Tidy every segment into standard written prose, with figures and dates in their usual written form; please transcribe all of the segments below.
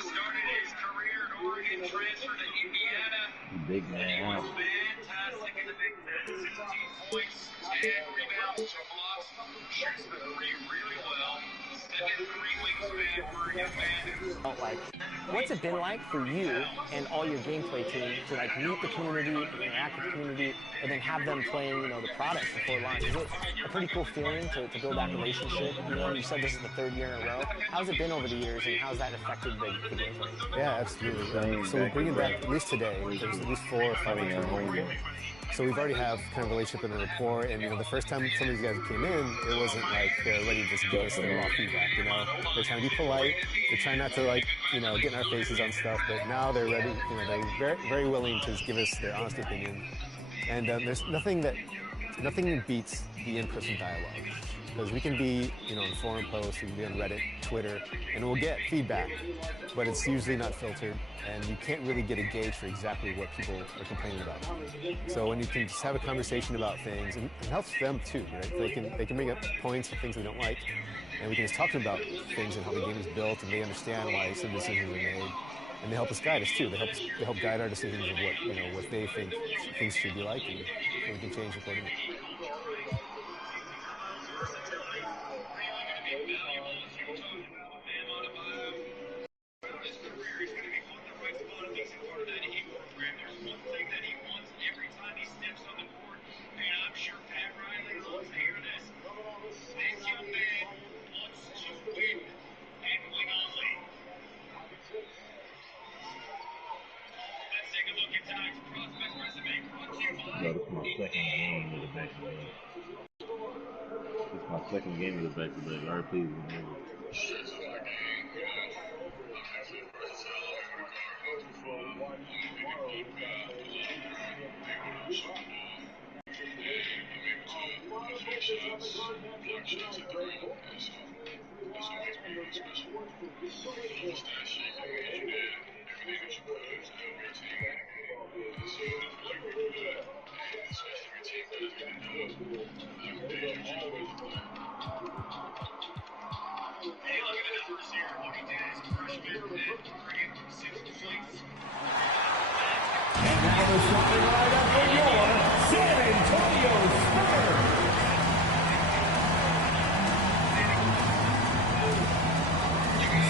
Started his career in Oregon, transferred to Indiana. Big man. Fantastic in the Big Ten. 16 points, 10 rebounds, 2 blocks. Shoots the three really well. Second 3 wingsman for a young man. Like, what's it been like for you and all your gameplay team to like meet the community, interact with the community, and then have them playing, you know, the product before launch? Is it a pretty cool feeling to build that relationship? You know, you said this is the 3rd year in a row. How's it been over the years, and how's that affected the gameplay? Yeah, absolutely. So we're bringing back, at least today, there's at least 4 or 5 years. So we've already have kind of a relationship and a rapport, and you know, the first time some of these guys came in, it wasn't like they're ready to just give us their raw feedback. You know, they're trying to be polite, they're trying not to like, you know, get in our faces on stuff, but now they're ready. You know, they're very, very willing to give us their honest opinion, and there's nothing beats the in-person dialogue. Because we can be, you know, in forum posts, we can be on Reddit, Twitter, and we'll get feedback, but it's usually not filtered, and you can't really get a gauge for exactly what people are complaining about. So when you can just have a conversation about things, and it helps them too, right? They can bring up points of things they don't like, and we can just talk about things and how the game is built, and they understand why some decisions are made, and they help us guide us too. They help guide our decisions of what, you know, what they think things should be like, and we can change accordingly. It's my second game of the back-to-back. RP is Now the starting lineup for your San Antonio Spurs.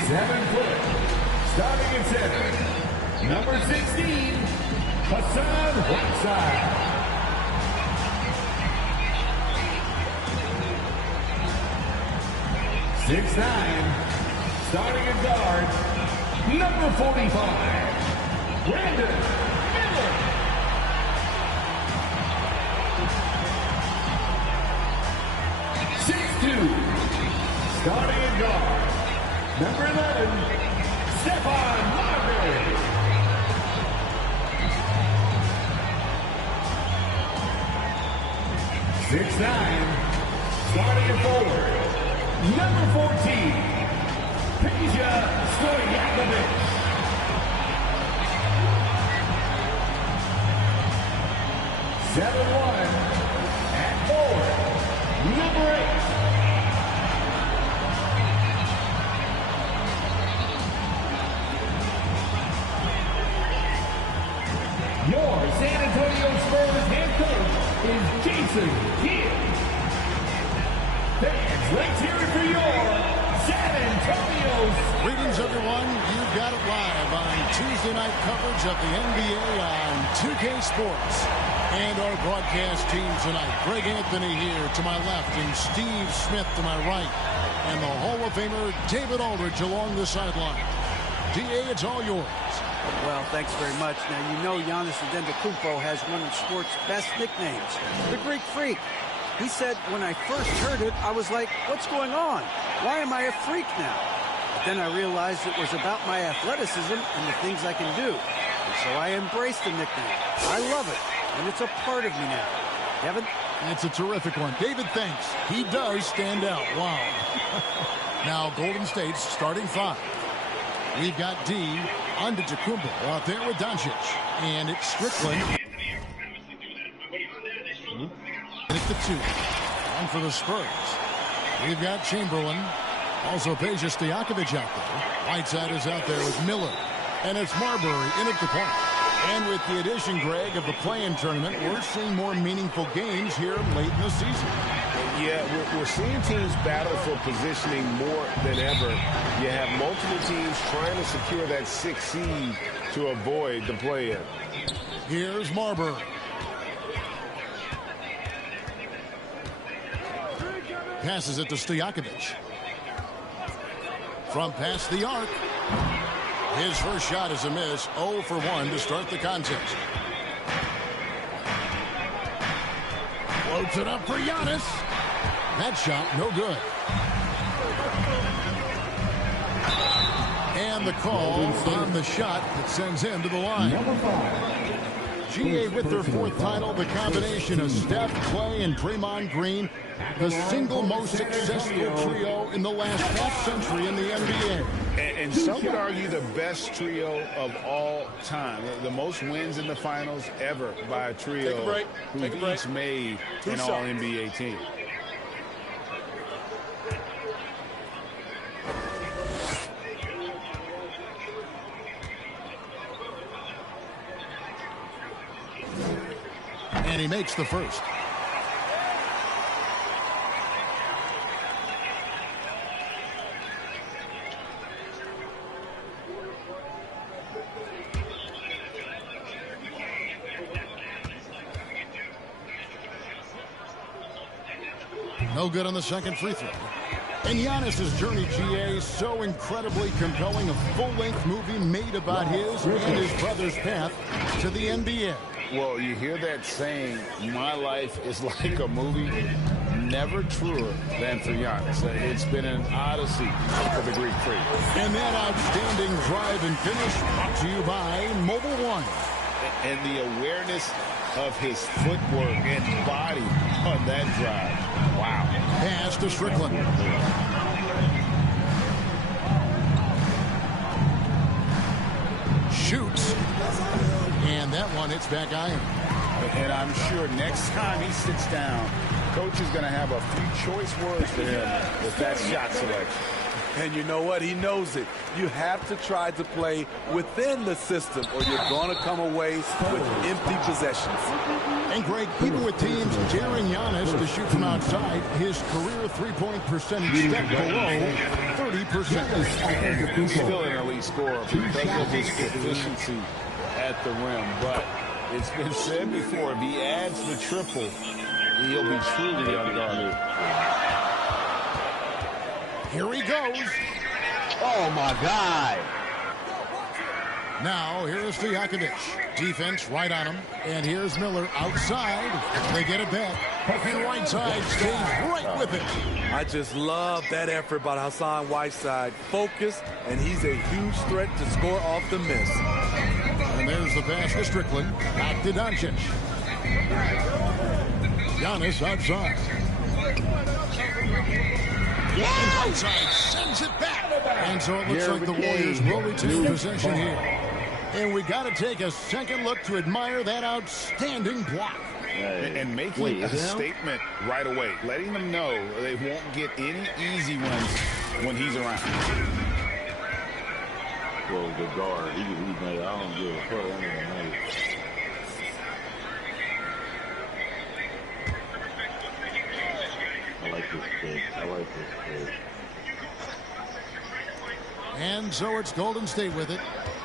Seven-foot, starting at center, number 16, Hassan Whiteside. 6'9", starting at guard, number 45, Brandon. 6'2", starting at guard, number 11, Stephon Marbury. 6'9", starting at forward, number 14, Peja Stojakovic. 7'1", at forward, number 8, your San Antonio Spurs head coach is Jason Kidd. Fans, let's hear it for your San Antonio Spurs. Greetings, everyone. You've got it live on Tuesday night coverage of the NBA on 2K Sports. And our broadcast team tonight, Greg Anthony here to my left and Steve Smith to my right. And the Hall of Famer David Aldridge along the sideline. DA, it's all yours. Well, thanks very much. Now, you know Giannis Luka has one of sports' best nicknames, the Greek Freak. He said, when I first heard it, I was like, what's going on? Why am I a freak now? But then I realized it was about my athleticism and the things I can do. And so I embraced the nickname. I love it, and it's a part of me now. Kevin? That's a terrific one. David thinks he does stand out. Wow. Now, Golden State's starting 5. We've got D, Antetokounmpo out there with Doncic. And it's Strickland. And it's the 2. On for the Spurs. We've got Chamberlain. Also Peja Stojakovic out there. Whiteside is out there with Miller. And it's Marbury in at the point. And with the addition, Greg, of the play-in tournament, we're seeing more meaningful games here late in the season. Yeah, we're seeing teams battle for positioning more than ever. You have multiple teams trying to secure that 6th seed to avoid the play-in. Here's Marbury. Passes it to Stojakovic. From past the arc. His first shot is a miss. 0 for 1 to start the contest. Floats it up for Giannis. That shot, no good. And the call on the shot that sends him to the line. GA with their 4th title, the combination of Steph, Clay, and Draymond Green, the single most successful trio in the last half-century in the NBA. And some would argue the best trio of all time. The most wins in the finals ever by a trio who've each made an All-NBA team. And he makes the first. No good on the second free throw. And Giannis' journey, GA, so incredibly compelling. A full-length movie made about his and his brother's path to the NBA. Well, you hear that saying, my life is like a movie. Never truer than for Giannis. It's been an odyssey for the Greek Freak. And that outstanding drive and finish brought to you by Mobile One. And the awareness of his footwork and body on that drive. Wow. Pass to Strickland. Shoots. And that one hits back iron. And I'm sure next time he sits down, coach is going to have a few choice words for him with that shot selection. And you know what? He knows it. You have to try to play within the system or you're going to come away with empty possessions. And Greg, even with teams daring Giannis to shoot from outside, his career three-point percentage stepped below 30%. He's still an elite scorer because of his efficiency at the rim. But it's been said before, if he adds the triple, he'll be truly unguarded. Here he goes. Oh, my God. Now, here's Stojakovic. Defense right on him. And here's Miller outside. They get it back. And Whiteside stays right with it. I just love that effort by Hassan Whiteside. Focus, and he's a huge threat to score off the miss. And there's the pass to Strickland. Back to Doncic. Giannis outside. And Whiteside sends it back. And so it looks like the Warriors will retain possession here. And we got to take a second look to admire that outstanding block. And making a statement right away, letting them know they won't get any easy ones when he's around. Well, the guard, he's made, I don't give a fuck. I like this pick. I like this pick. And so it's Golden State with it.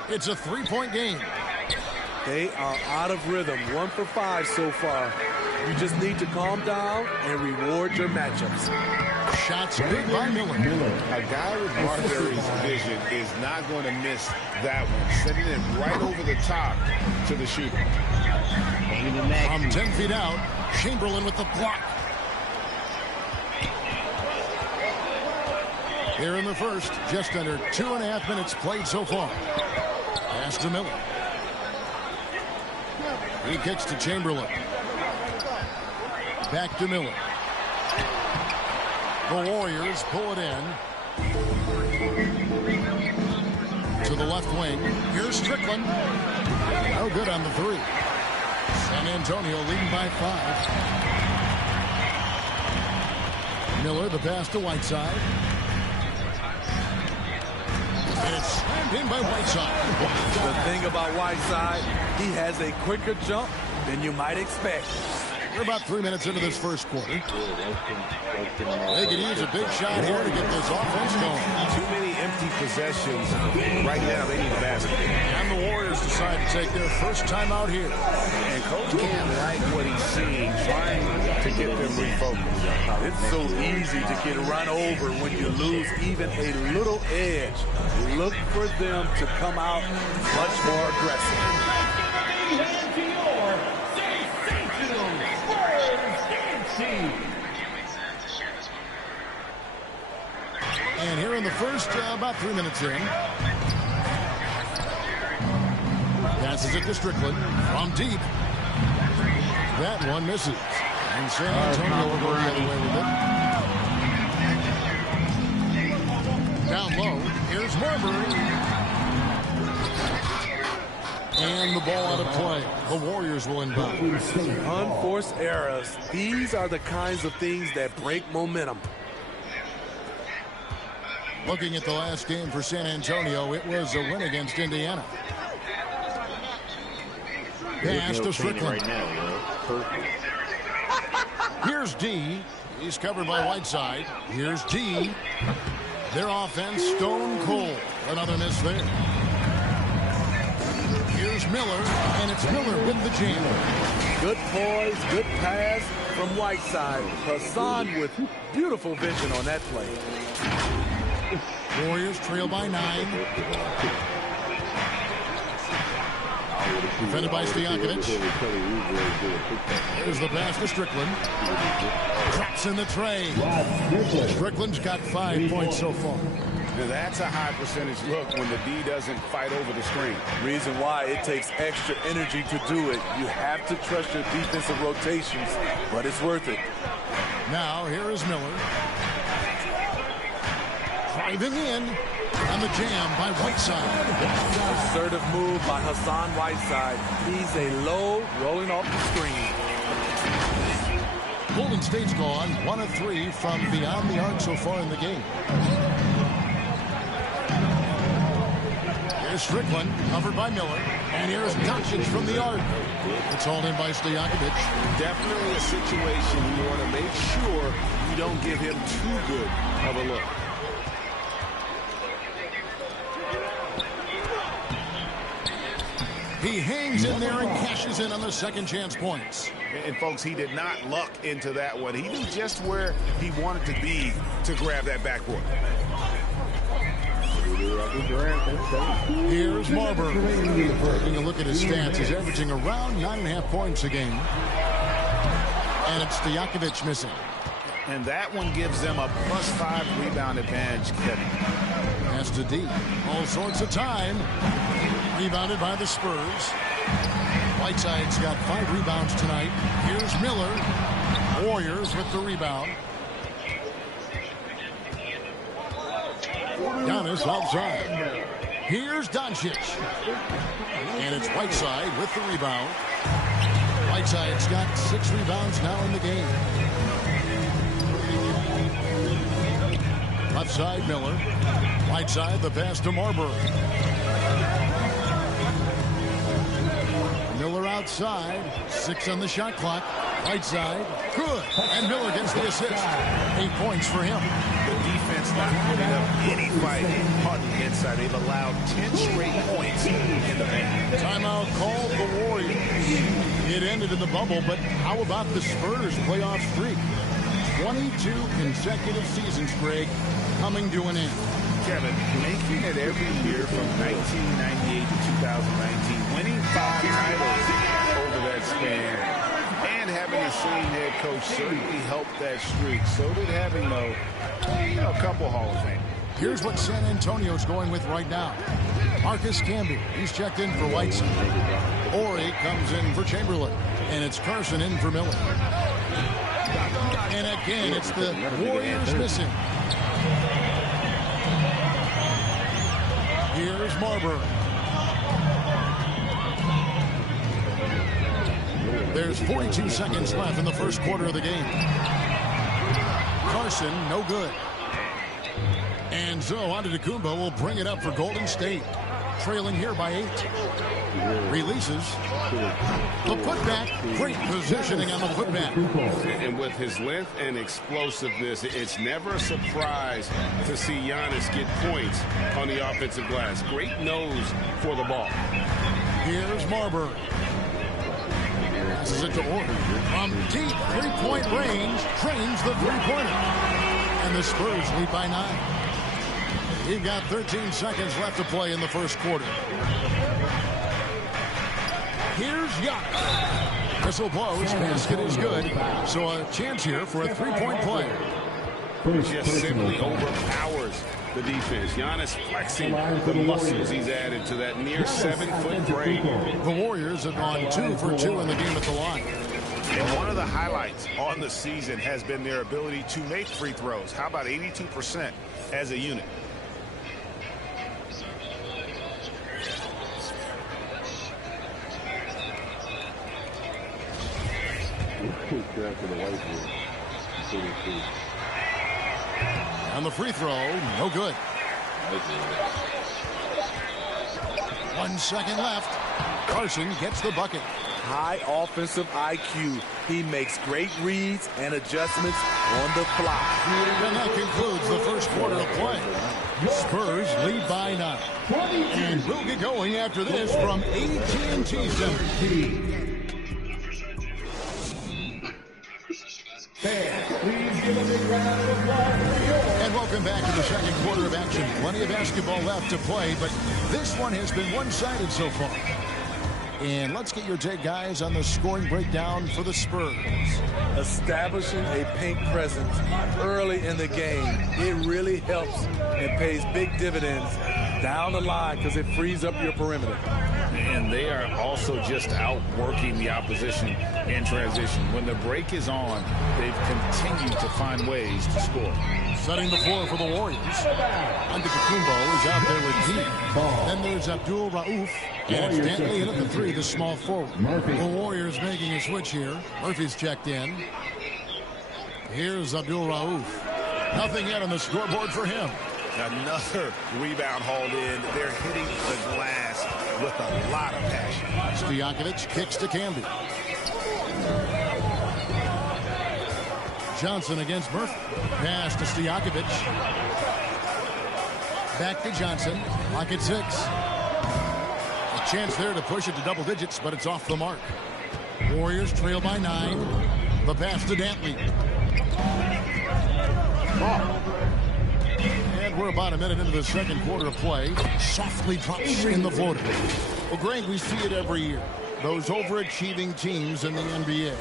It's a three-point game. They are out of rhythm. 1 for 5 so far. You just need to calm down and reward your matchups. Shots big by Miller. A guy with Marbury's vision is not going to miss that one. Sending it right over the top to the shooter. From 10 feet out, Chamberlain with the block. Here in the first, just under 2.5 minutes played so far. Pass to Miller. He kicks to Chamberlain. Back to Miller. The Warriors pull it in. To the left wing. Here's Strickland. No good on the three. San Antonio leading by 5. Miller, the pass to Whiteside. And it's slammed in by Whiteside. The thing about Whiteside, he has a quicker jump than you might expect. We're about 3 minutes into this first quarter. They could use a big shot here to get this offense going. Too many empty possessions. Right now, they need a basket. And the Warriors decide to take their first time out here. And Coach can't like what he's seeing, trying to get them refocused. It's so easy to get run over when you lose even a little edge. Look for them to come out much more aggressive. And here in the first, about 3 minutes in. Passes it to Strickland from deep. That one misses. And San Antonio will go the other way with it. Down low, here's Marbury. And the ball out of play. The Warriors will inbound. Unforced errors. These are the kinds of things that break momentum. Looking at the last game for San Antonio, it was a win against Indiana. Pass to Strickland. Here's D. He's covered by Whiteside. Here's D. Their offense stone cold. Another miss there. Here's Miller, and it's Miller with the jam. Good poise, good pass from Whiteside. Hassan with beautiful vision on that play. Warriors trail by 9. Defended by Stojakovic. Here's the pass to Strickland. Drops in the tray. Strickland's got 5 points so far. Now that's a high percentage look when the D doesn't fight over the screen. Reason why it takes extra energy to do it. You have to trust your defensive rotations, but it's worth it. Now here is Miller. Driving in on the jam by Whiteside. Assertive move by Hassan Whiteside. He's a low rolling off the screen. Golden State's gone 1 of 3 from beyond the arc so far in the game. Here's Strickland, covered by Miller. And here's Doncic from the arc. It's hauled in by Stojakovic. Definitely a situation you want to make sure you don't give him too good of a look. He hangs in there and cashes in on the second chance points. And folks, he did not luck into that one. He knew just where he wanted to be to grab that backboard. Here's Marbury. Taking a look at his stats, he's averaging around 9.5 points a game. And it's Stojakovic missing. And that one gives them a +5 rebound advantage, Kevin. Pass to D. All sorts of time. Rebounded by the Spurs. Whiteside's got 5 rebounds tonight. Here's Miller. Warriors with the rebound. Giannis outside. Here's Doncic. And it's Whiteside with the rebound. Whiteside's got 6 rebounds now in the game. Left side, Miller. Whiteside, the pass to Marbury. Miller outside. 6 on the shot clock. Whiteside, good. And Miller gets the assist. 8 points for him. The defense not putting up any fight on the inside. They've allowed 10 straight points in the paint. Timeout called the Warriors. It ended in the bubble, but how about the Spurs playoff streak? 22 consecutive seasons, Greg, coming to an end. Kevin, making it every year from 1998 to 2019, winning 5 titles over that span, and having the same head coach certainly helped that streak. So did having, a couple Hall of Fame. Here's what San Antonio's going with right now. Marcus Camby, he's checked in for Whiteside. Horry comes in for Chamberlain, and it's Carson in for Miller. And again, it's the Warriors missing. Here's Marbury. There's 42 seconds left in the first quarter of the game. Carson, no good. And so Antetokounmpo will bring it up for Golden State. Trailing here by 8. Releases. The putback. Great positioning on the putback. And with his length and explosiveness, it's never a surprise to see Giannis get points on the offensive glass. Great nose for the ball. Here's Marbury. Passes it to Orton. From deep three-point range, trains the three-pointer. And the Spurs lead by 9. We've got 13 seconds left to play in the first quarter. Here's Giannis. Whistle blows. Basket is good. So a chance here for a three-point play. Just simply overpowers the defense. Giannis flexing the muscles he's added to that near 7-foot frame. The Warriors have gone 2 for 2 in the game at the line. And one of the highlights on the season has been their ability to make free throws. How about 82% as a unit? On the free throw, no good. 1 second left. Carson gets the bucket. High offensive IQ. He makes great reads and adjustments on the fly. And that concludes the first quarter of play. Spurs lead by 9. And we'll get going after this from AT&T Center. Please give a big round of applause for yours. And welcome back to the second quarter of action. Plenty of basketball left to play, but this one has been one-sided so far. And let's get your take, guys, on the scoring breakdown for the Spurs. Establishing a paint presence early in the game, it really helps and pays big dividends down the line because it frees up your perimeter. And they are also just outworking the opposition in transition. When the break is on, they've continued to find ways to score. Setting the floor for the Warriors. Antetokounmpo is out there with D. Then there's Abdul Rauf. And it's Dantley in at the 3, the small forward. The Warriors making a switch here. Murphy's checked in. Here's Abdul Rauf. Nothing yet on the scoreboard for him. Another rebound hauled in. They're hitting the glass with a lot of passion. Stojakovic kicks to Camby. Johnson against Murphy. Pass to Stojakovic. Back to Johnson. Lock at 6. A chance there to push it to double digits, but it's off the mark. Warriors trail by 9. The pass to Dantley. And we're about a minute into the second quarter of play. Softly drops in the floater. Well, Greg, we see it every year. Those overachieving teams in the NBA.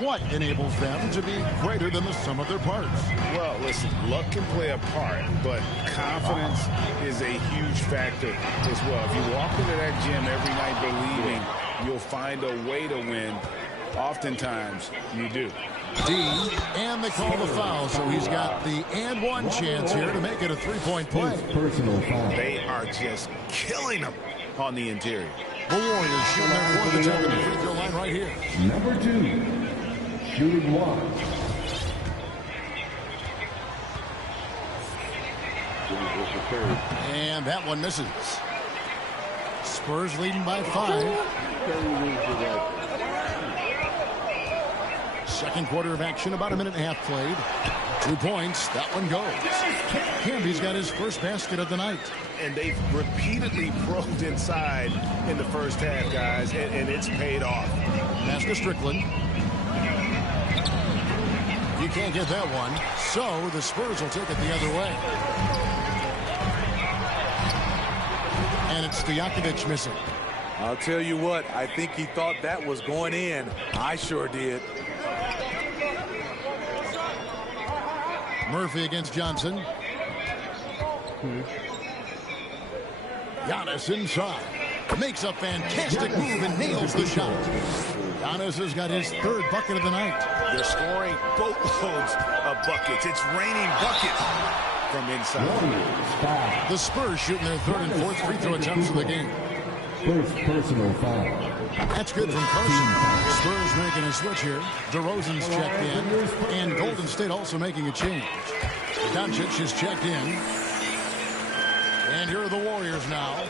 What enables them to be greater than the sum of their parts? Well, listen, luck can play a part, but confidence is a huge factor as well. If you walk into that gym every night believing you'll find a way to win, oftentimes you do. D, and they call the foul, so he's got the and one chance here to make it a three-point play. Personal foul. They are just killing them on the interior. The Warriors shooting their fourth attempt at the free throw line right here. Number 2, shooting 1. And that one misses. Spurs leading by 5. Second quarter of action, about a minute and a half played. 2 points, that one goes. Camby's got his first basket of the night. And they've repeatedly probed inside in the first half, guys, and it's paid off. Pass to Strickland. You can't get that one, so the Spurs will take it the other way. And it's Stojakovic missing. I'll tell you what, I think he thought that was going in. I sure did. Murphy against Johnson. Giannis inside. Makes a fantastic move and nails the shot. Giannis has got his third bucket of the night. They're scoring boatloads of buckets. It's raining buckets from inside. The Spurs shooting their third and fourth free throw attempts of the game. First personal foul. That's good from Carson. Spurs making a switch here. DeRozan's checked in. And Golden State also making a change. Doncic is checked in. And here are the Warriors now.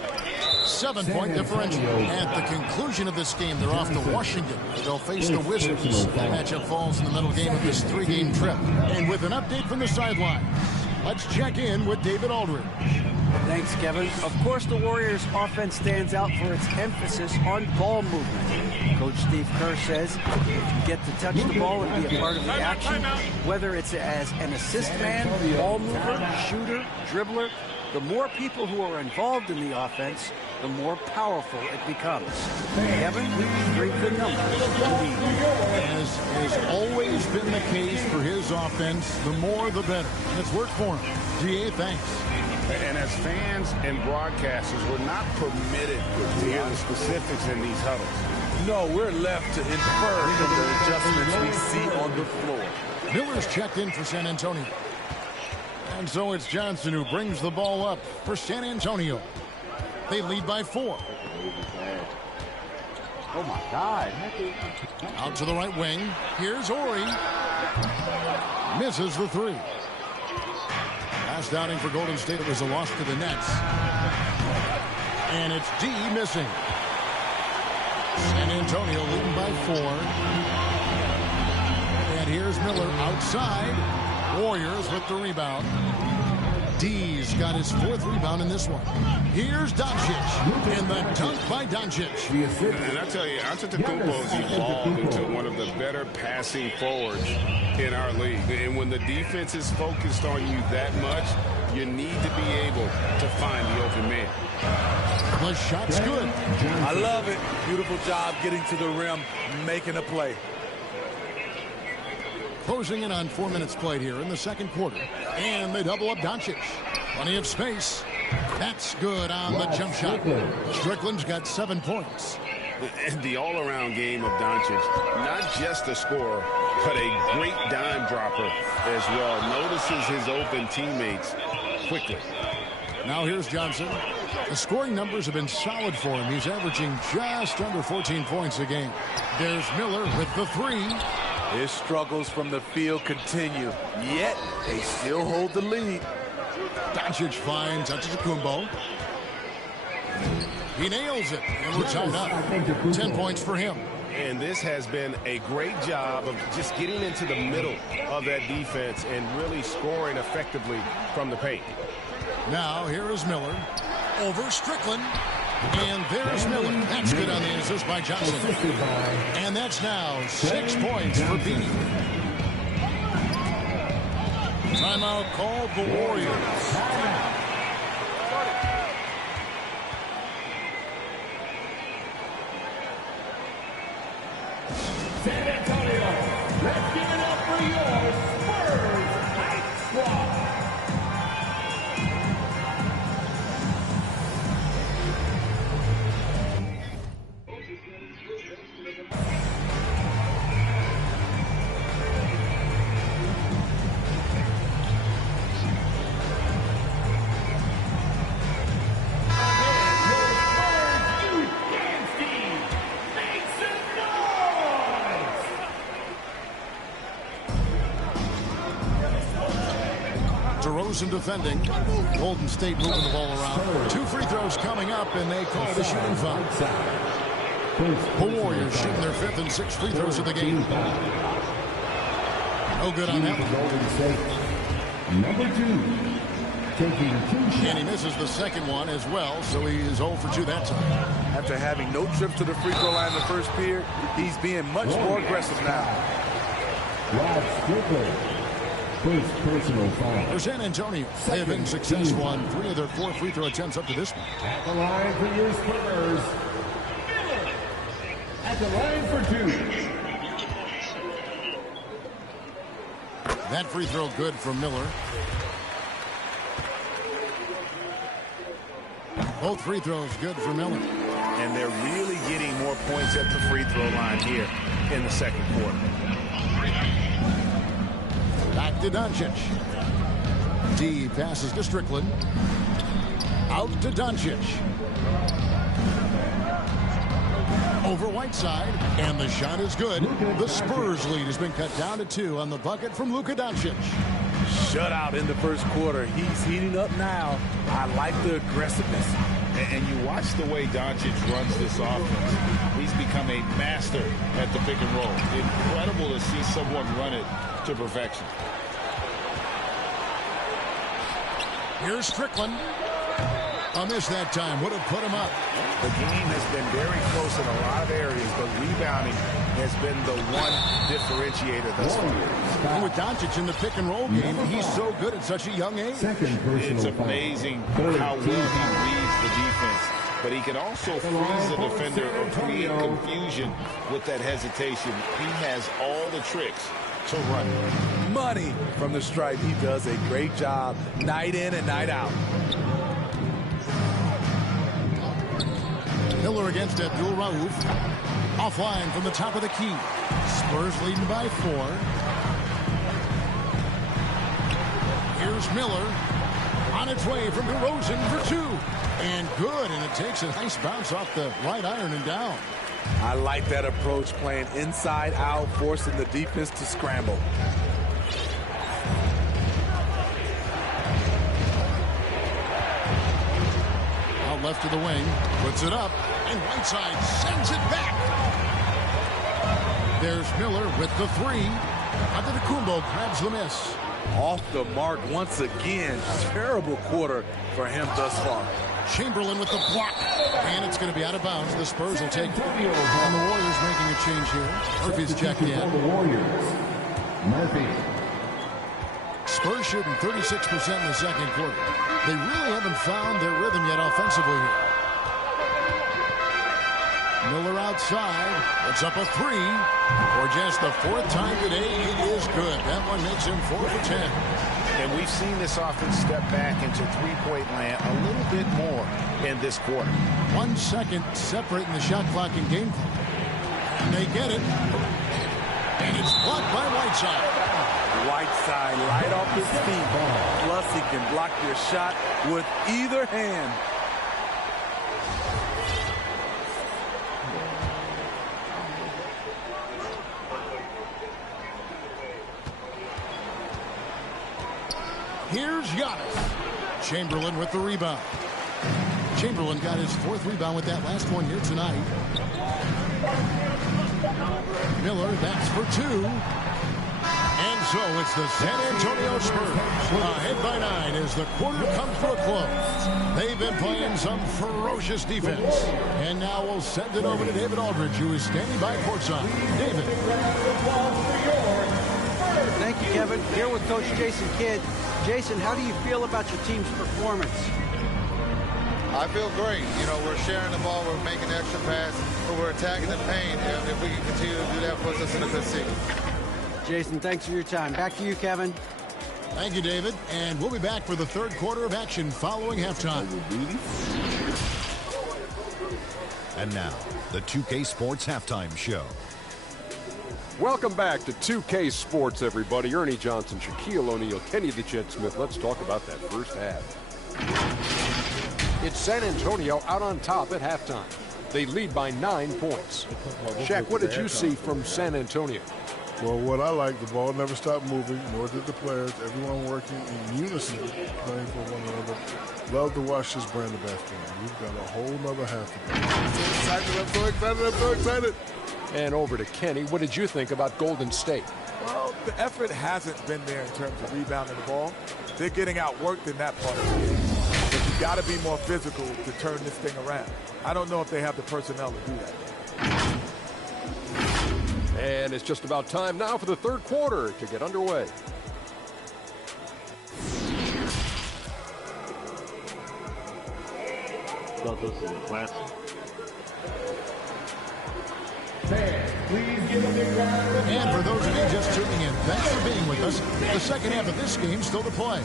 7-point differential. At the conclusion of this game, they're off to Washington. They'll face the Wizards. That matchup falls in the middle game of this 3-game trip. And with an update from the sideline, let's check in with David Aldridge. Thanks, Kevin. Of course, the Warriors' offense stands out for its emphasis on ball movement. Coach Steve Kerr says if you get to touch the ball and be a part of the action, whether it's as an assist man, ball mover, shooter, dribbler, the more people who are involved in the offense, the more powerful it becomes. Kevin, strength in numbers. As has always been the case for his offense, the more the better. And it's worked for him. GA, thanks. And as fans and broadcasters, we're not permitted to hear the specifics in these huddles. No, we're left to infer from the adjustments we see on the floor. Miller's checked in for San Antonio. And so it's Johnson who brings the ball up for San Antonio. They lead by 4. Oh, my God. Out to the right wing. Here's Ori. Misses the 3. Last outing for Golden State was a loss to the Nets. And it's D missing. San Antonio leading by 4. And here's Miller outside. Warriors with the rebound. D's got his 4th rebound in this one. Here's Doncic. And the dunk by Doncic. And I tell you, Antetokounmpo's evolved into one of the better passing forwards in our league. And when the defense is focused on you that much, you need to be able to find the open man. The shot's good. I love it. Beautiful job getting to the rim, making a play. Closing in on 4 minutes played here in the second quarter. And they double up Doncic. Plenty of space. That's good on the jump shot. Strickland's got 7 points. And the all-around game of Doncic, not just a scorer, but a great dime dropper as well. Notices his open teammates quickly. Now here's Johnson. The scoring numbers have been solid for him. He's averaging just under 14 points a game. There's Miller with the 3. His struggles from the field continue, yet they still hold the lead. Doncic finds Antetokounmpo. He nails it, and we're tied up. 10 points for him. And this has been a great job of just getting into the middle of that defense and really scoring effectively from the paint. Now here is Miller over Strickland. And there's Miller. That's good on the assist by Johnson. And that's now 6 points for B. Timeout called the Warriors. San Antonio, let's give it up for your Spurs Night Squad. DeRozan defending. Golden State moving the ball around. 2 free throws coming up, and they call the shooting foul. The Warriors shooting their 5th and 6th free throws of the game. No good on that one. Number 2. Taking 2 And he misses the second one as well, so he is 0 for 2 that time. After having no trips to the free throw line in the first period, he's being much more aggressive now. Rod Strickland. First personal foul. For San Antonio, they have been successful on 3 of their 4 free throw attempts up to this point. At the line for your Spurs. At the line for 2. That free throw good from Miller. Both free throws good for Miller. And they're really getting more points at the free throw line here in the second quarter. Back to Doncic. D passes to Strickland. Out to Doncic. Over Whiteside, and the shot is good. The Spurs lead has been cut down to 2 on the bucket from Luka Doncic. shutout in the first quarter. He's heating up now. I like the aggressiveness. And you watch the way Doncic runs this offense. He's become a master at the pick and roll. Incredible to see someone run it to perfection. Here's Strickland. A miss that time. Would have put him up. The game has been very close in a lot of areas, but rebounding has been the one differentiator thus far. And with Doncic in the pick and roll game, he's so good at such a young age. It's amazing how well he reads the defense. But he can also freeze a defender or create confusion with that hesitation. He has all the tricks to run. Money from the stripe. He does a great job night in and night out. Miller against Abdul Rauf. Offline from the top of the key. Spurs leading by 4. Here's Miller. On its way from DeRozan for 2. And good, and it takes a nice bounce off the right iron and down. I like that approach, playing inside out, forcing the defense to scramble. Out left to the wing, puts it up, and Whiteside sends it back. There's Miller with the 3. Antetokounmpo grabs the miss. Off the mark once again. Terrible quarter for him thus far. Chamberlain with the block. And it's going to be out of bounds. The Spurs will take it. And the Warriors making a change here. Murphy's checked in. The Warriors. Murphy. Spurs shooting 36% in the second quarter. They really haven't found their rhythm yet offensively here. Miller outside. It's up a 3. For just the 4th time today, it is good. That one makes him 4 for 10. And we've seen this offense step back into three-point land a little bit more in this quarter. 1 second separating the shot clock and game clock. And they get it. And it's blocked by Whiteside. Whiteside right off his feet. Plus, he can block your shot with either hand. Here's Giannis. Chamberlain with the rebound. Chamberlain got his 4th rebound with that last one here tonight. Miller, that's for 2. And so it's the San Antonio Spurs ahead by 9 as the quarter comes to a close. They've been playing some ferocious defense. And now we'll send it over to David Aldridge, who is standing by courtside. David. Thank you, Kevin. Here with Coach Jason Kidd. Jason, how do you feel about your team's performance? I feel great. You know, we're sharing the ball, we're making extra pass, but we're attacking the paint, and if we can continue to do that, puts us in a good seat. Jason, thanks for your time. Back to you, Kevin. Thank you, David. And we'll be back for the 3rd quarter of action following halftime. And now, the 2K Sports Halftime Show. Welcome back to 2K Sports, everybody. Ernie Johnson, Shaquille O'Neal, Kenny the Jet Smith. Let's talk about that first half. It's San Antonio out on top at halftime. They lead by 9 points. Shaq, what did you see from San Antonio? Well, what I like, the ball never stopped moving, nor did the players. Everyone working in unison, playing for one another. Love to watch this brand of basketball. We've got a whole nother half to go. I'm so excited. And over to Kenny. What did you think about Golden State? Well, the effort hasn't been there in terms of rebounding the ball. They're getting outworked in that part of the game. But you got to be more physical to turn this thing around. I don't know if they have the personnel to do that. And it's just about time now for the 3rd quarter to get underway. Thought this was a classic. And for those of you just tuning in, thanks for being with us. The second half of this game still to play.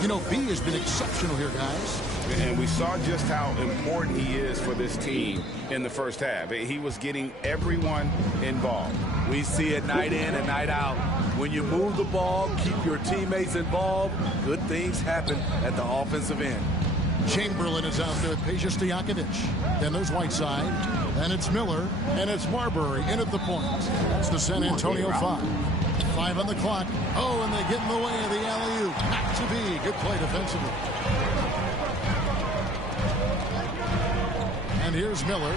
You know, B has been exceptional here, guys. And we saw just how important he is for this team in the first half. He was getting everyone involved. We see it night in and night out. When you move the ball, keep your teammates involved, good things happen at the offensive end. Chamberlain is out there with Peja Stojakovic. Then there's Whiteside. Then it's Miller. And it's Marbury in at the point. That's the San Antonio 5. 5 on the clock. Oh, and they get in the way of the alley-oop. Not to be. Good play defensively. And here's Miller.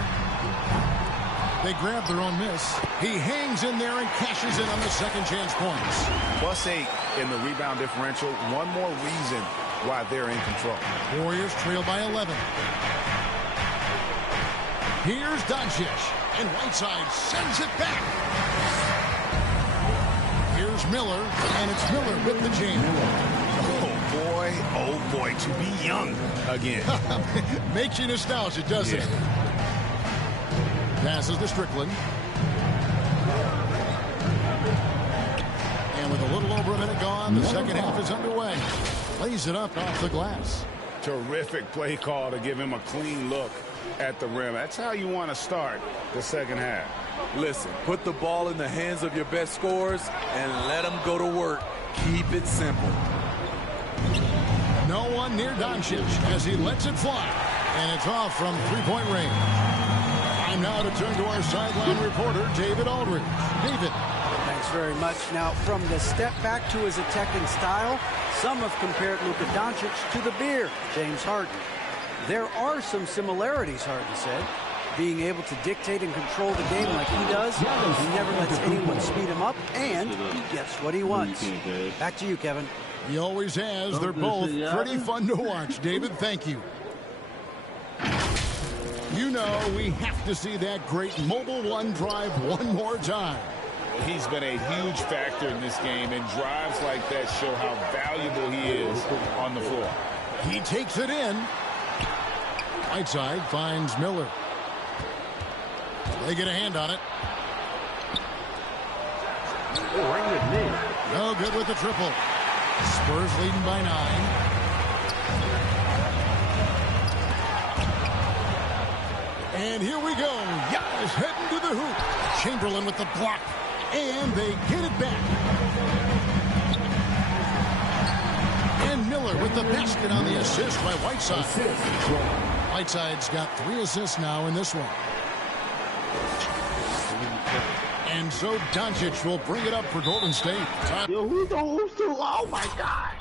They grab their own miss. He hangs in there and cashes in on the second chance points. +8 in the rebound differential. One more reason why they're in control. Warriors trail by 11. Here's Doncic. And Whiteside sends it back. Here's Miller. And it's Miller with the jam. Oh boy, to be young again. Makes you nostalgic, doesn't it? Passes to Strickland. And with a little over a minute gone, the second half is underway. Lays it up off the glass. Terrific play call to give him a clean look at the rim. That's how you want to start the second half. Listen, put the ball in the hands of your best scorers and let them go to work. Keep it simple. No one near Doncic as he lets it fly. And it's off from three-point range. Time now to turn to our sideline reporter, David Aldridge. David. Thanks very much. Now, from the step back to his attacking style, some have compared Luka Doncic to the Bear, James Harden. There are some similarities, Harden said. Being able to dictate and control the game like he does, he never lets anyone speed him up, and he gets what he wants. Back to you, Kevin. He always has. They're both pretty fun to watch. David, thank you. You know we have to see that great Mobile One drive one more time. He's been a huge factor in this game, and drives like that show how valuable he is on the floor. He takes it in. Whiteside finds Miller. They get a hand on it. No good with the triple. Spurs leading by 9. And here we go. Giannis heading to the hoop. Chamberlain with the block. And they get it back. And Miller with the basket on the assist by Whiteside. Whiteside's got 3 assists now in this one. And so Doncic will bring it up for Golden State. Yo, who's the hoop to? Oh my God.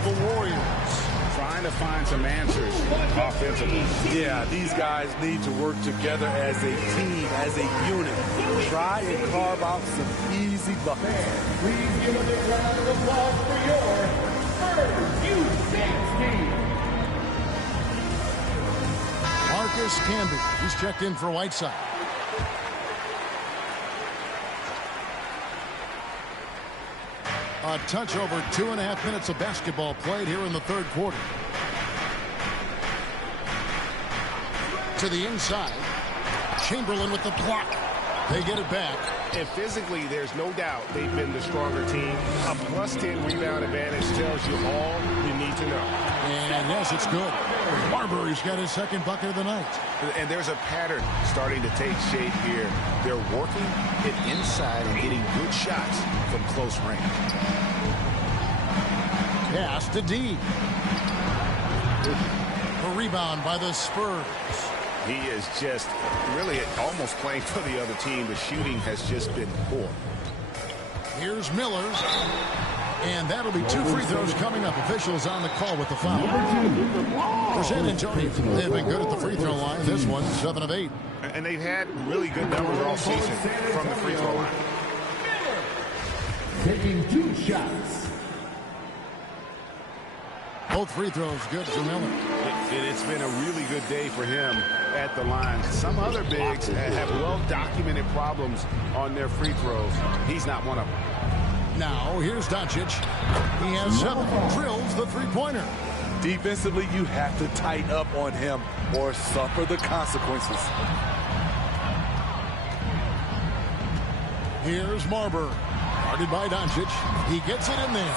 The Warriors trying to find some answers offensively. Yeah, these guys need to work together as a team, as a unit. Try and carve out some easy buckets. Please give a big round of applause for your first U6 team. Marcus Camby. He's checked in for Whiteside. A touch over 2.5 minutes of basketball played here in the third quarter. To the inside. Chamberlain with the block. They get it back. And physically, there's no doubt they've been the stronger team. A +10 rebound advantage tells you all you need to know. And yes, it's good. Marbury's got his second bucket of the night. And there's a pattern starting to take shape here. They're working it inside and getting good shots from close range. Pass to D. A rebound by the Spurs. He is just really almost playing for the other team. The shooting has just been poor. Here's Miller. And that'll be 2 free throws coming up. Officials on the call with the foul. For San Antonio, they've been good at the free throw line. This one, 7 of 8. And they've had really good numbers all season from the free throw line. Taking 2 shots. Both free throws good for Miller. It's been a really good day for him at the line. Some other bigs have well-documented problems on their free throws. He's not one of them. Now, here's Doncic. He has 7. Drills the three-pointer. Defensively, you have to tighten up on him or suffer the consequences. Here's Marbury. Guarded by Doncic. He gets it in there.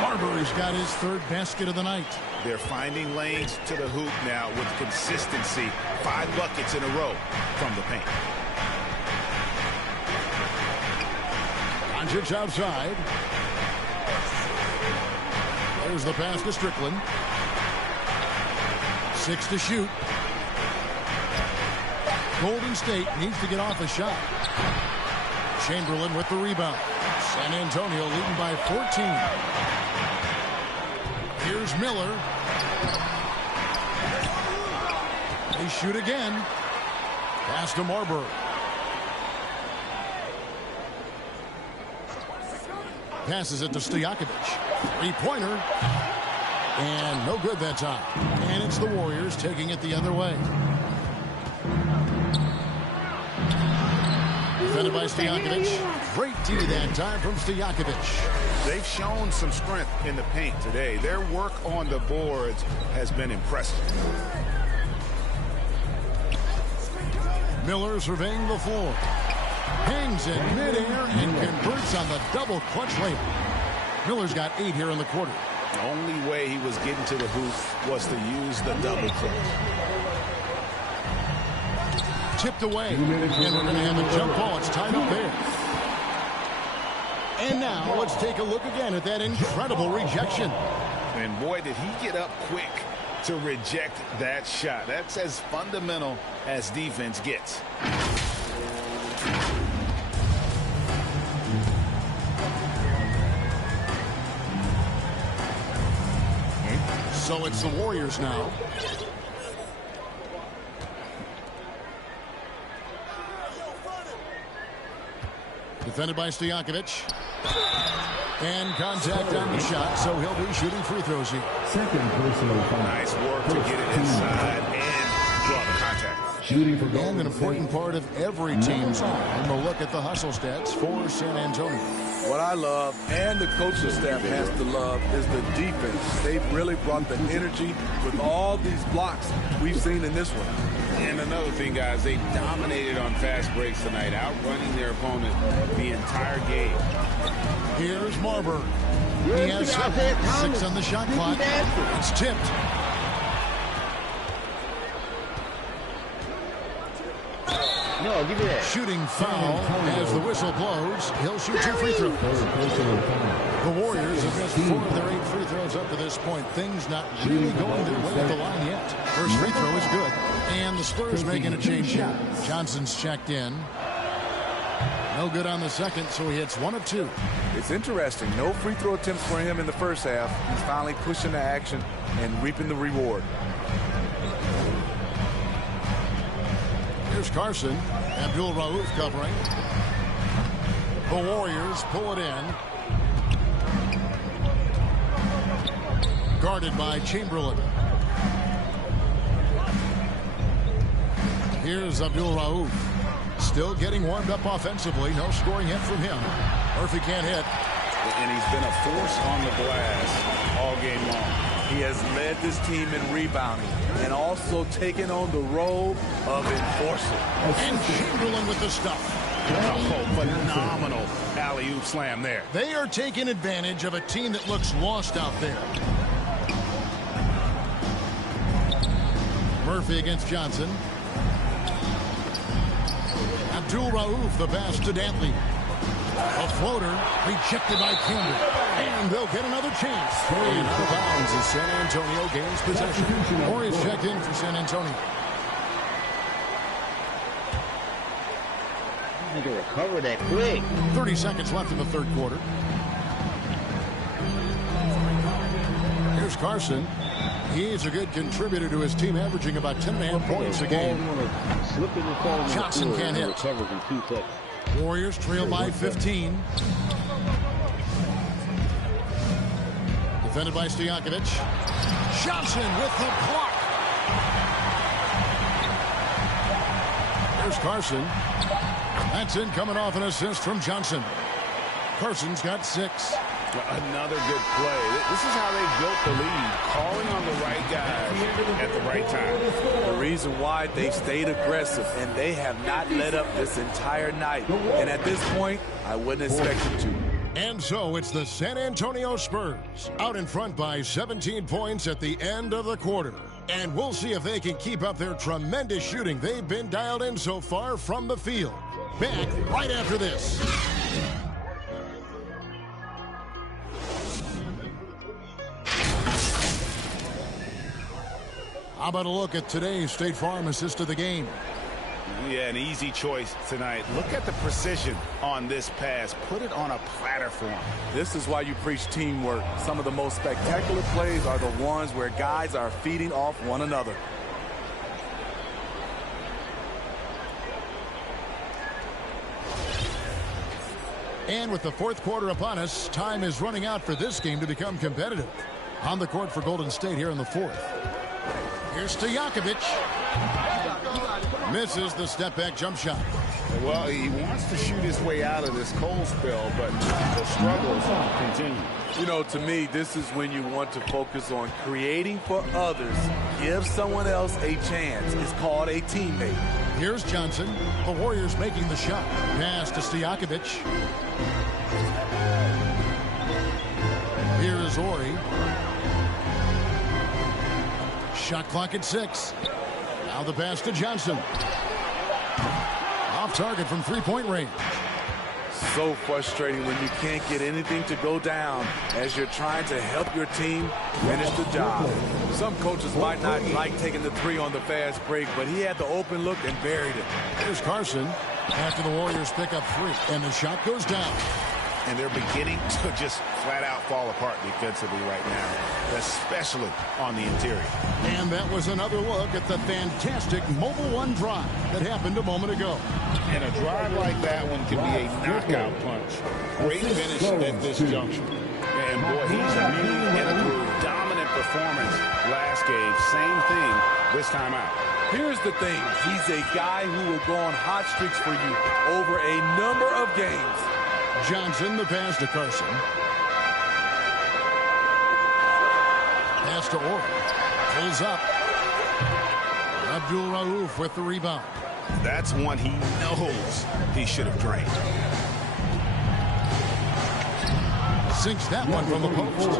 Barber's got his third basket of the night. They're finding lanes to the hoop now with consistency. 5 buckets in a row from the paint. Doncic outside. There's the pass to Strickland. 6 to shoot. Golden State needs to get off a shot. Chamberlain with the rebound. San Antonio leading by 14. Here's Miller. They shoot again. Pass to Marbury. Passes it to Stojakovic. Three-pointer. And no good that time. And it's the Warriors taking it the other way. Defended by Stojakovic. Great D that time from Stojakovic. They've shown some strength in the paint today. Their work on the boards has been impressive. Miller surveying the floor. Hangs in midair and converts on the double clutch layup. Miller's got 8 here in the quarter. The only way he was getting to the hoop was to use the double clutch. Tipped away. And we're going to have a jump ball. It's tied up there. And now let's take a look again at that incredible rejection. And boy, did he get up quick to reject that shot. That's as fundamental as defense gets. So it's the Warriors now. Defended by Stojakovic. And contact on the shot, so he'll be shooting free throws here. Second personal foul. Nice work to get it inside and draw the contact. Shooting for And an important part of every team's game. A look at the hustle stats for San Antonio. What I love, and the coaching staff has to love, is the defense. They've really brought the energy with all these blocks we've seen in this one. And another thing, guys, they dominated on fast breaks tonight, outrunning their opponent the entire game. Here's Marbury. He has 6 on the shot clock. It's tipped. No, give me that. Shooting foul as the whistle blows. He'll shoot 2 free throws. The Warriors have missed 4 of their 8 free throws up to this point. Things not really going their way at the line yet. First free throw is good. And the Spurs making a change here. Johnson's checked in. No good on the second, so he hits 1 of 2. It's interesting. No free throw attempts for him in the first half. He's finally pushing the action and reaping the reward. Here's Carson. Abdul-Rauf covering. The Warriors pull it in. Guarded by Chamberlain. Here's Abdul-Rauf. Still getting warmed up offensively. No scoring hit from him. Murphy can't hit. And he's been a force on the glass all game long. He has led this team in rebounding and also taken on the role of enforcer. And Chamberlain with the stuff. Oh, phenomenal alley-oop slam there. They are taking advantage of a team that looks lost out there. Murphy against Johnson. Abdul-Rauf, the pass to Dantley. A floater rejected by Camden. And they'll get another chance. And out of bounds as San Antonio gains possession. Warriors checked in for San Antonio. You can recover that quick. 30 seconds left in the third quarter. Here's Carson. He's a good contributor to his team, averaging about 10.5 points a game. Johnson can't hit. Warriors trail by 15. Defended by Stojakovic. Johnson with the block. Here's Carson. That's in, coming off an assist from Johnson. Carson's got 6. Another good play. This is how they built the lead, calling on the right guys at the right time. The reason why they stayed aggressive, and they have not let up this entire night. And at this point, I wouldn't expect them to. And so it's the San Antonio Spurs out in front by 17 points at the end of the quarter. And we'll see if they can keep up their tremendous shooting they've been dialed in so far from the field. Back right after this. How about a look at today's State Farm assist of the game? Yeah, an easy choice tonight. Look at the precision on this pass. Put it on a platter for him. This is why you preach teamwork. Some of the most spectacular plays are the ones where guys are feeding off one another. And with the fourth quarter upon us, time is running out for this game to become competitive. On the court for Golden State here in the fourth. Here's Stojakovic. Misses the step-back jump shot. Well, he wants to shoot his way out of this cold spell, but the struggles continue. You know, to me, this is when you want to focus on creating for others. Give someone else a chance. It's called a teammate. Here's Johnson. The Warriors making the shot. Pass to Stojakovic. Here is Ori. Shot clock at 6. Now the pass to Johnson. Off target from three-point range. So frustrating when you can't get anything to go down as you're trying to help your team finish the job. Some coaches might not like taking the three on the fast break, but he had the open look and buried it. Here's Carson after the Warriors pick up 3, and the shot goes down. And they're beginning to just flat-out fall apart defensively right now, especially on the interior. And that was another look at the fantastic Mobile One drive that happened a moment ago. And a drive like that one can be a knockout punch. Great finish at this juncture. And boy, he's really improved. Dominant performance last game. Same thing this time out. Here's the thing. He's a guy who will go on hot streaks for you over a number of games. Johnson, the pass to Carson. Pass to Ori. Pulls up. Abdul Rauf with the rebound. That's one he knows he should have drained. Sinks that one from the post.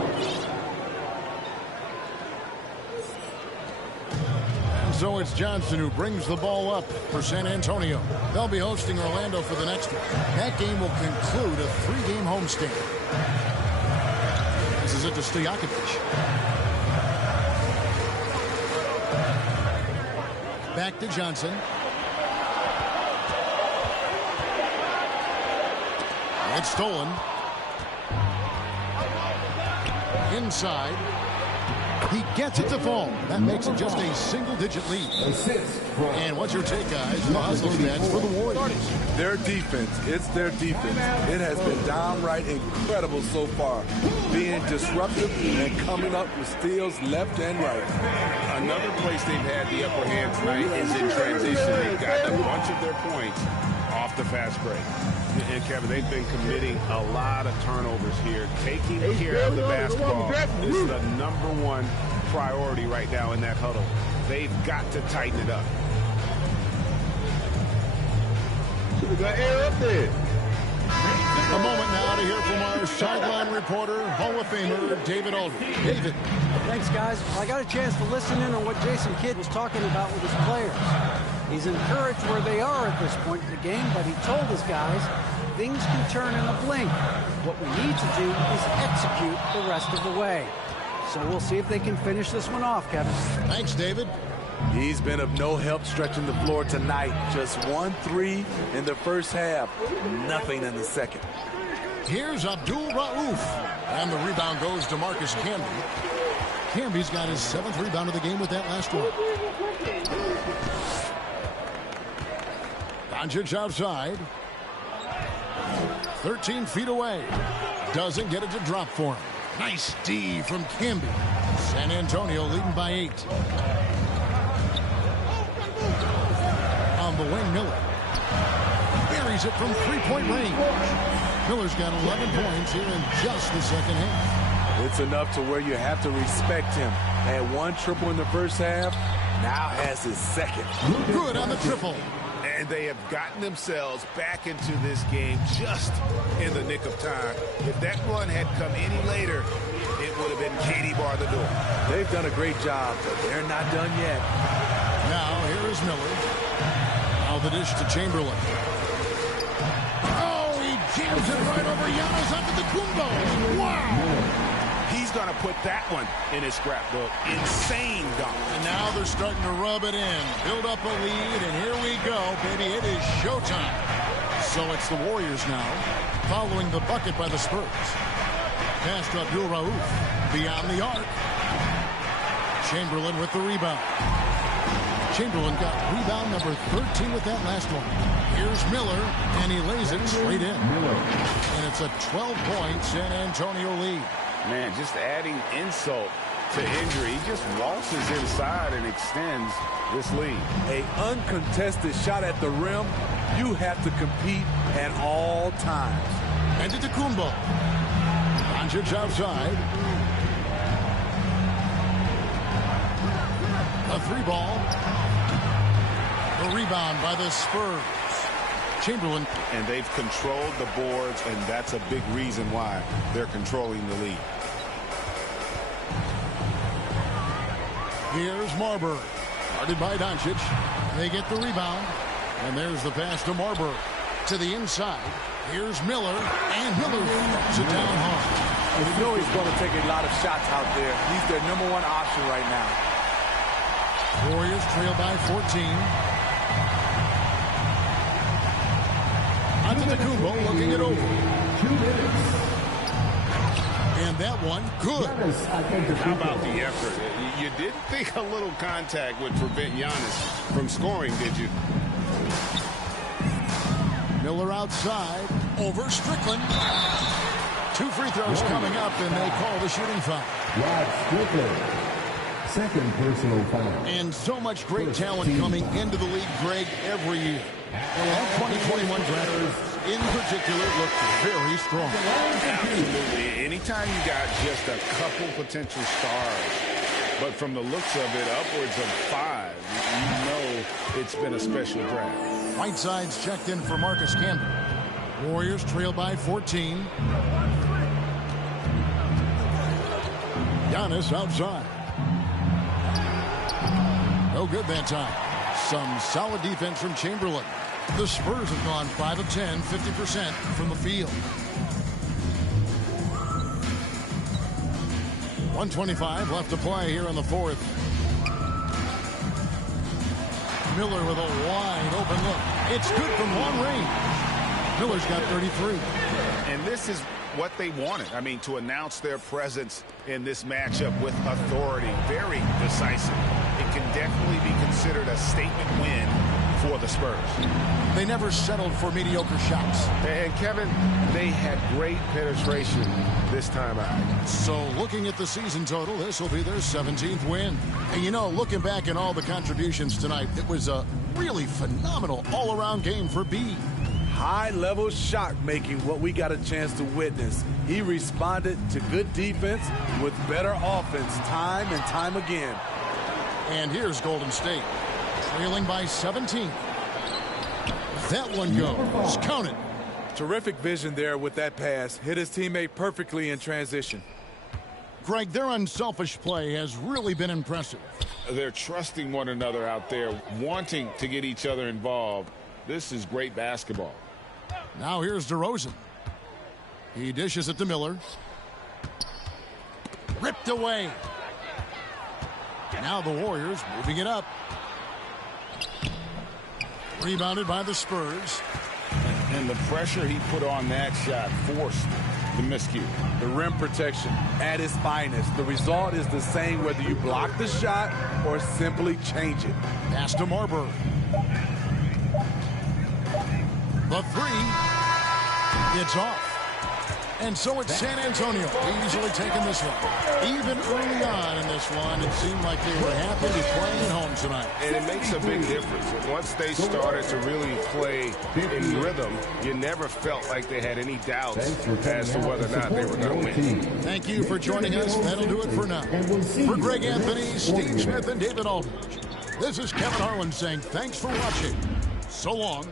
And so it's Johnson who brings the ball up for San Antonio. They'll be hosting Orlando for the next one. That game will conclude a 3-game homestand. This is it to Stojakovic. Back to Johnson. It's stolen. Inside. He gets it to fall. That makes it just a single-digit lead. And what's your take, guys? The hustle stats for the Warriors. Their defense. It's their defense. It has been downright incredible so far. Being disruptive and coming up with steals left and right. Another place they've had the upper hand tonight is in transition. They've got a bunch of their points off the fast break. And Kevin, they've been committing a lot of turnovers here. Taking care of the basketball is the #1 priority right now in that huddle. They've got to tighten it up. We got air up there. A moment now to hear from our sideline reporter, Hall of Famer David Aldridge. David. Thanks, guys. I got a chance to listen in on what Jason Kidd was talking about with his players. He's encouraged where they are at this point in the game, but he told his guys things can turn in a blink. What we need to do is execute the rest of the way. So we'll see if they can finish this one off, Kevin. Thanks, David. He's been of no help stretching the floor tonight. Just 1 3 in the first half. Nothing in the second. Here's Abdul Rauf. And the rebound goes to Marcus Camby. Camby's got his 7th rebound of the game with that last one. Doncic outside. 13 feet away. Doesn't get it to drop for him. Nice D from Camby. San Antonio leading by 8. On the wing, Miller. Buries it from 3-point range. Miller's got 11 points here in just the second half. It's enough to where you have to respect him. Had 1 triple in the first half. Now has his 2nd. Good on the triple. And they have gotten themselves back into this game just in the nick of time. If that run had come any later, it would have been Katie bar the door. They've done a great job, but they're not done yet. Now, here is Miller. Now the dish to Chamberlain. Oh, he jams it right over Giannis onto the Kumbo. Wow! He's going to put that one in his scrapbook. Insane dunk. And now they're starting to rub it in. Build up a lead, and here we go, baby. It is showtime. So it's the Warriors now, following the bucket by the Spurs. Pass to Abdul Rauf. Beyond the arc. Chamberlain with the rebound. Chamberlain got rebound number 13 with that last one. Here's Miller, and he lays it straight in. And it's a 12-point San Antonio lead. Man, just adding insult to injury. He just waltzes inside and extends this lead. An uncontested shot at the rim, you have to compete at all times. And to Kumbo. Doncic outside. A three ball. The rebound by the Spurs. Chamberlain. And they've controlled the boards, and that's a big reason why they're controlling the lead. Here's Marbury. Guarded by Doncic. They get the rebound. And there's the pass to Marbury. To the inside. Here's Miller. And Miller throws it down hard. You know he's going to take a lot of shots out there. He's their #1 option right now. Warriors trail by 14. Antetokounmpo looking it over. 2 minutes. And that one, good. How about the effort? You didn't think a little contact would prevent Giannis from scoring, did you? Miller outside, over Strickland. 2 free throws coming up, and they call the shooting foul. Rod Strickland, second personal foul. And so much great talent coming into the league, Greg, every year. And that 2021 draft, in particular, looked very strong. Absolutely. Anytime you got just a couple potential stars, but from the looks of it, upwards of 5, you know it's been a special draft. Whiteside's checked in for Marcus Camby. Warriors trail by 14. Giannis outside. No good that time. Some solid defense from Chamberlain. The Spurs have gone 5 of 10, 50% from the field. 1:25 left to play here in the fourth. Miller with a wide open look. It's good from long range. Miller's got 33. And this is what they wanted. I mean, to announce their presence in this matchup with authority. Very decisive. It can definitely be considered a statement win for the Spurs. They never settled for mediocre shots. And Kevin, they had great penetration this time out. So looking at the season total, this will be their 17th win. And you know, looking back at all the contributions tonight, it was a really phenomenal all-around game for B. High-level shot making, what we got a chance to witness. He responded to good defense with better offense time and time again. And here's Golden State, trailing by 17. That one goes. Count it. Terrific vision there with that pass. Hit his teammate perfectly in transition. Greg, their unselfish play has really been impressive. They're trusting one another out there, wanting to get each other involved. This is great basketball. Now here's DeRozan. He dishes it to Miller. Ripped away. Now the Warriors moving it up. Rebounded by the Spurs. And the pressure he put on that shot forced the miscue. The rim protection at its finest. The result is the same whether you block the shot or simply change it. Pass to Marbury. The three. It's off. And so it's San Antonio easily taking this one. Even early on in this one, it seemed like they were happy to be playing at home tonight. And it makes a big difference. Once they started to really play in rhythm, you never felt like they had any doubts as to whether or not they were going to win. Thank you for joining us. That'll do it for now. For Greg Anthony, Steve Smith, and David Aldridge, this is Kevin Harlan saying thanks for watching. So long.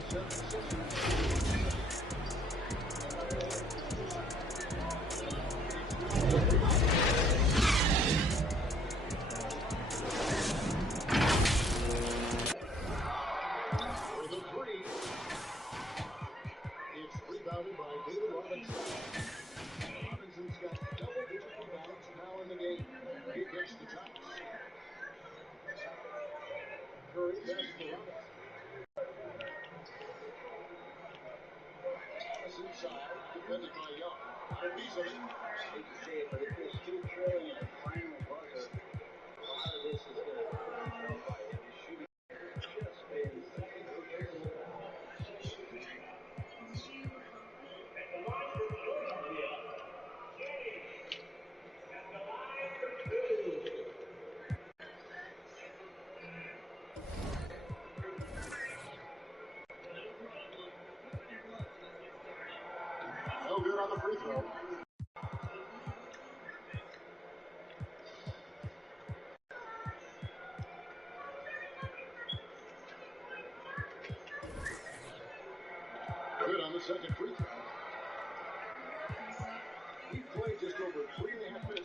No good on the free throw. Good on the second free throw. He played just over 3.5 minutes.